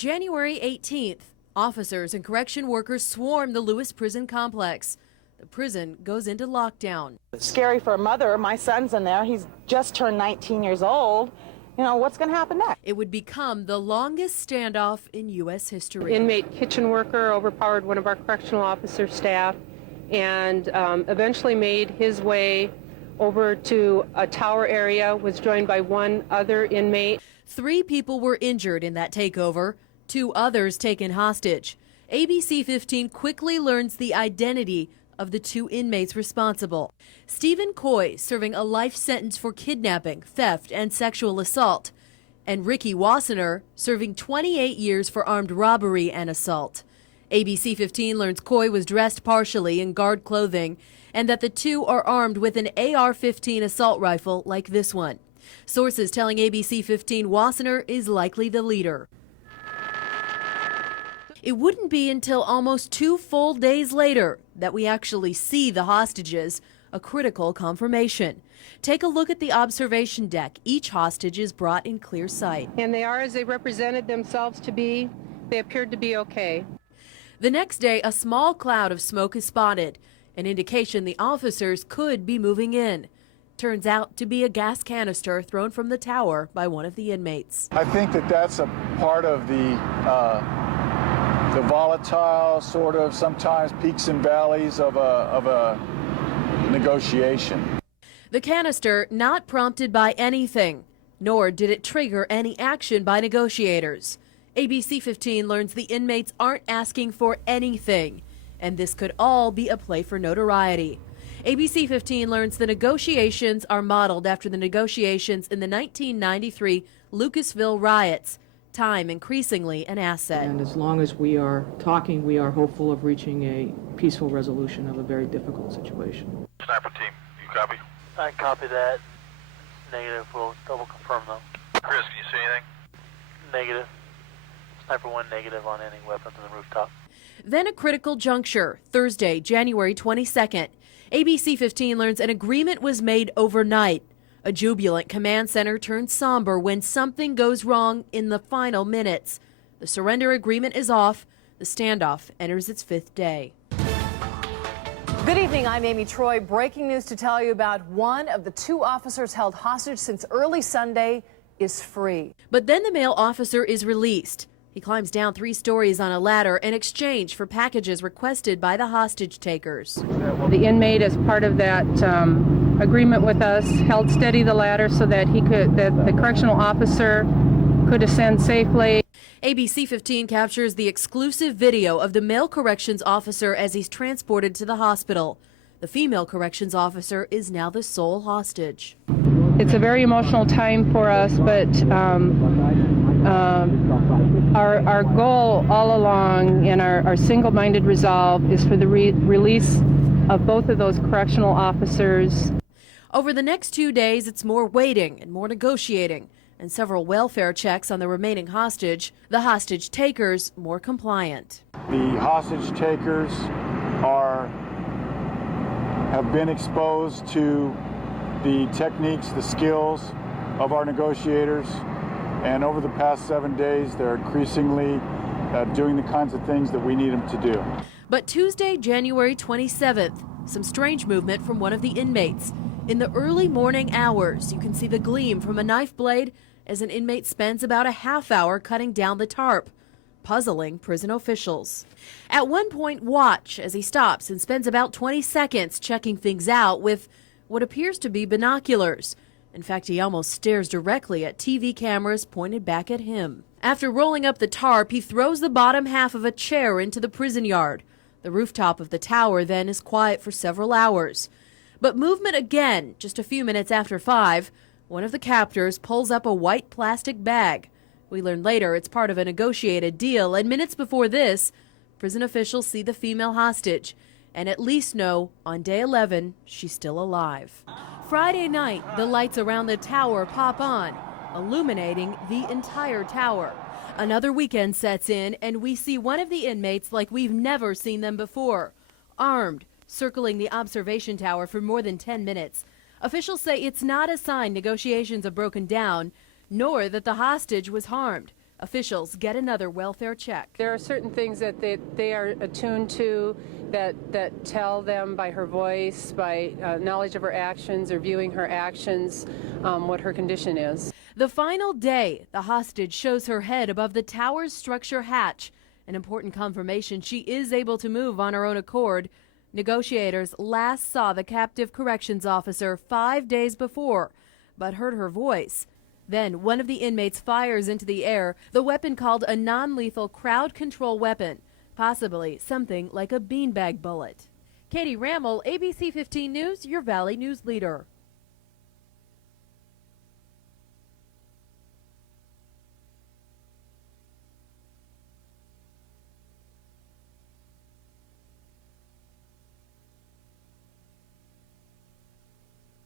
January 18th, officers and correction workers swarm the Lewis prison complex. The prison goes into lockdown. It's scary for a mother. My son's in there. He's just turned 19 years old. You know, what's going to happen next? It would become the longest standoff in U.S. history. Inmate kitchen worker overpowered one of our correctional officer staff and eventually made his way over to a tower area, was joined by one other inmate. 3 people were injured in that takeover, 2 others taken hostage. ABC 15 quickly learns the identity of the 2 inmates responsible. Stephen Coy serving a life sentence for kidnapping, theft, and sexual assault. And Ricky Wassenaar serving 28 years for armed robbery and assault. ABC 15 learns Coy was dressed partially in guard clothing and that the 2 are armed with an AR-15 assault rifle like this one. Sources telling ABC 15 Wassenaar is likely the leader. It wouldn't be until almost 2 full days later that we actually see the hostages, a critical confirmation. Take a look at the observation deck. Each hostage is brought in clear sight. And they are as they represented themselves to be. They appeared to be okay. The next day, a small cloud of smoke is spotted, an indication the officers could be moving in. Turns out to be a gas canister thrown from the tower by one of the inmates. I think that that's a part of the volatile, sort of sometimes peaks and valleys of a negotiation. The canister not prompted by anything, nor did it trigger any action by negotiators. ABC 15 learns the inmates aren't asking for anything, and this could all be a play for notoriety. ABC 15 learns the negotiations are modeled after the negotiations in the 1993 Lucasville riots, time increasingly an asset. And as long as we are talking, we are hopeful of reaching a peaceful resolution of a very difficult situation. Sniper team, you copy? I copy that. Negative. We'll double confirm though. Chris, can you say anything? Negative. Sniper 1 negative on any weapons on the rooftop. Then a critical juncture, Thursday, January 22nd. ABC 15 learns an agreement was made overnight. A jubilant command center turns somber when something goes wrong in the final minutes. The surrender agreement is off. The standoff enters its 5th day. Good evening, I'm Amy Troy. Breaking news to tell you about one of the 2 officers held hostage since early Sunday is free. But then the male officer is released. He climbs down 3 stories on a ladder in exchange for packages requested by the hostage takers. The inmate, as part of that agreement with us, held steady the ladder so that the correctional officer could ascend safely. ABC 15 captures the exclusive video of the male corrections officer as he's transported to the hospital. The female corrections officer is now the sole hostage. It's a very emotional time for us, but our goal all along and our single-minded resolve is for the release of both of those correctional officers. Over the next 2 days, it's more waiting and more negotiating, and several welfare checks on the remaining hostage. The hostage takers more compliant. The hostage takers have been exposed to the techniques, the skills of our negotiators, and over the past 7 days, they're increasingly doing the kinds of things that we need them to do. But Tuesday, January 27th, some strange movement from one of the inmates. In the early morning hours, you can see the gleam from a knife blade as an inmate spends about a half hour cutting down the tarp, puzzling prison officials. At one point, watch as he stops and spends about 20 seconds checking things out with what appears to be binoculars. In fact, he almost stares directly at TV cameras pointed back at him. After rolling up the tarp, he throws the bottom half of a chair into the prison yard. The rooftop of the tower then is quiet for several hours. But movement again, just a few minutes after 5, one of the captors pulls up a white plastic bag. We learn later it's part of a negotiated deal, and minutes before this, prison officials see the female hostage and at least know on day 11 she's still alive. Friday night, the lights around the tower pop on, illuminating the entire tower. Another weekend sets in, and we see one of the inmates like we've never seen them before, armed, circling the observation tower for more than 10 minutes. Officials say it's not a sign negotiations have broken down, nor that the hostage was harmed. Officials get another welfare check. There are certain things that they are attuned to that tell them by her voice, by knowledge of her actions or viewing her actions, what her condition is. The final day, the hostage shows her head above the tower's structure hatch, an important confirmation she is able to move on her own accord. Negotiators last saw the captive corrections officer 5 days before, but heard her voice. Then one of the inmates fires into the air, the weapon called a non-lethal crowd control weapon, possibly something like a beanbag bullet. Katie Rammel, ABC 15 News, your Valley News leader.